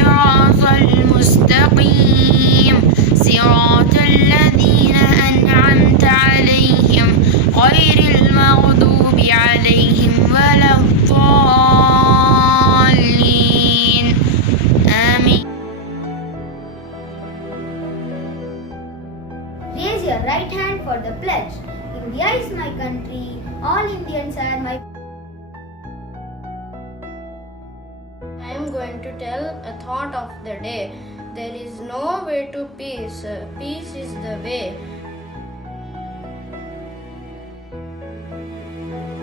الصراط المستقيم صراط الذين أنعمت عليهم غير المغضوب عليهم ولا الضالين آمين. Raise your right hand for the pledge. India is my country. All Indians are my. I am going to tell a thought of the day. There is no way to peace. Peace is the way.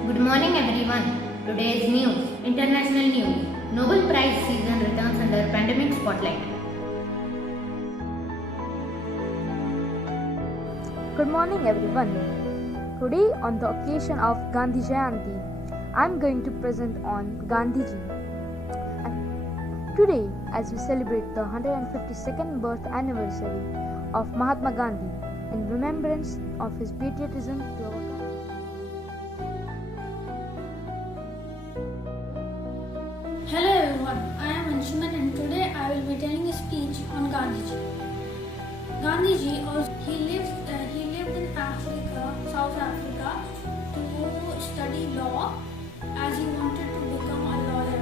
Good morning everyone. Today's news, international news. Nobel Prize season returns under pandemic spotlight. Good morning everyone. Today on the occasion of Gandhi Jayanthi, I am going to present on Gandhiji. Today, as we celebrate the 152nd birth anniversary of Mahatma Gandhi in remembrance of his patriotism to our country. Hello everyone, I am Anshuman and today I will be telling a speech on Gandhiji. Gandhiji he lived in Africa, South Africa, to study law as he wanted to become a lawyer.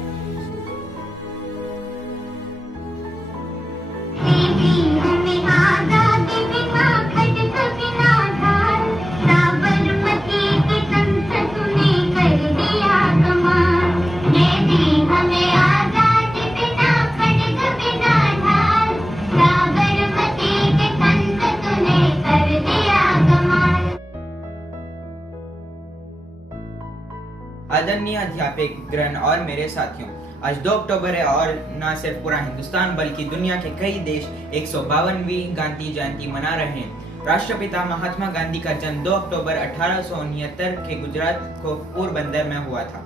आदरणीय अध्यापक ग्रहण और मेरे साथियों, आज 2 अक्टूबर है और न सिर्फ पूरा हिंदुस्तान बल्कि दुनिया के कई देश 152वीं गांधी जयंती मना रहे हैं। राष्ट्रपिता महात्मा गांधी का जन्म 2 अक्टूबर 1869 के गुजरात को पोरबंदर में हुआ था।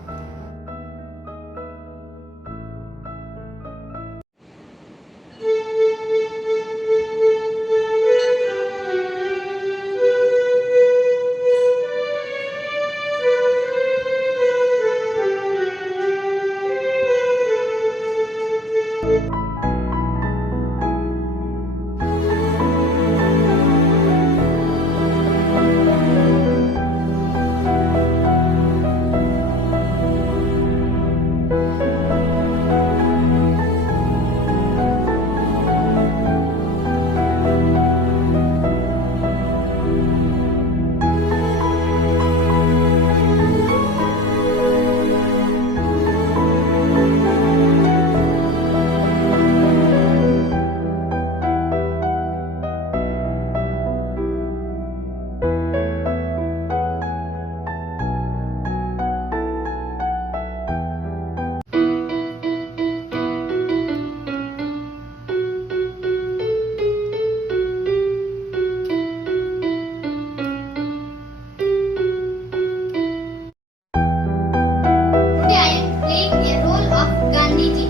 Today I am playing a role of Gandhiji.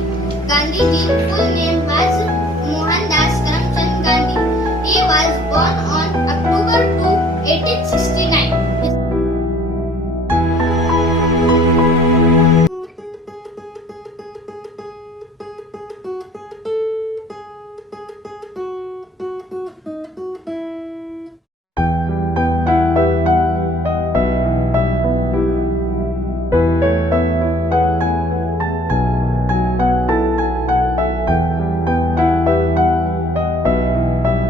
Gandhiji full name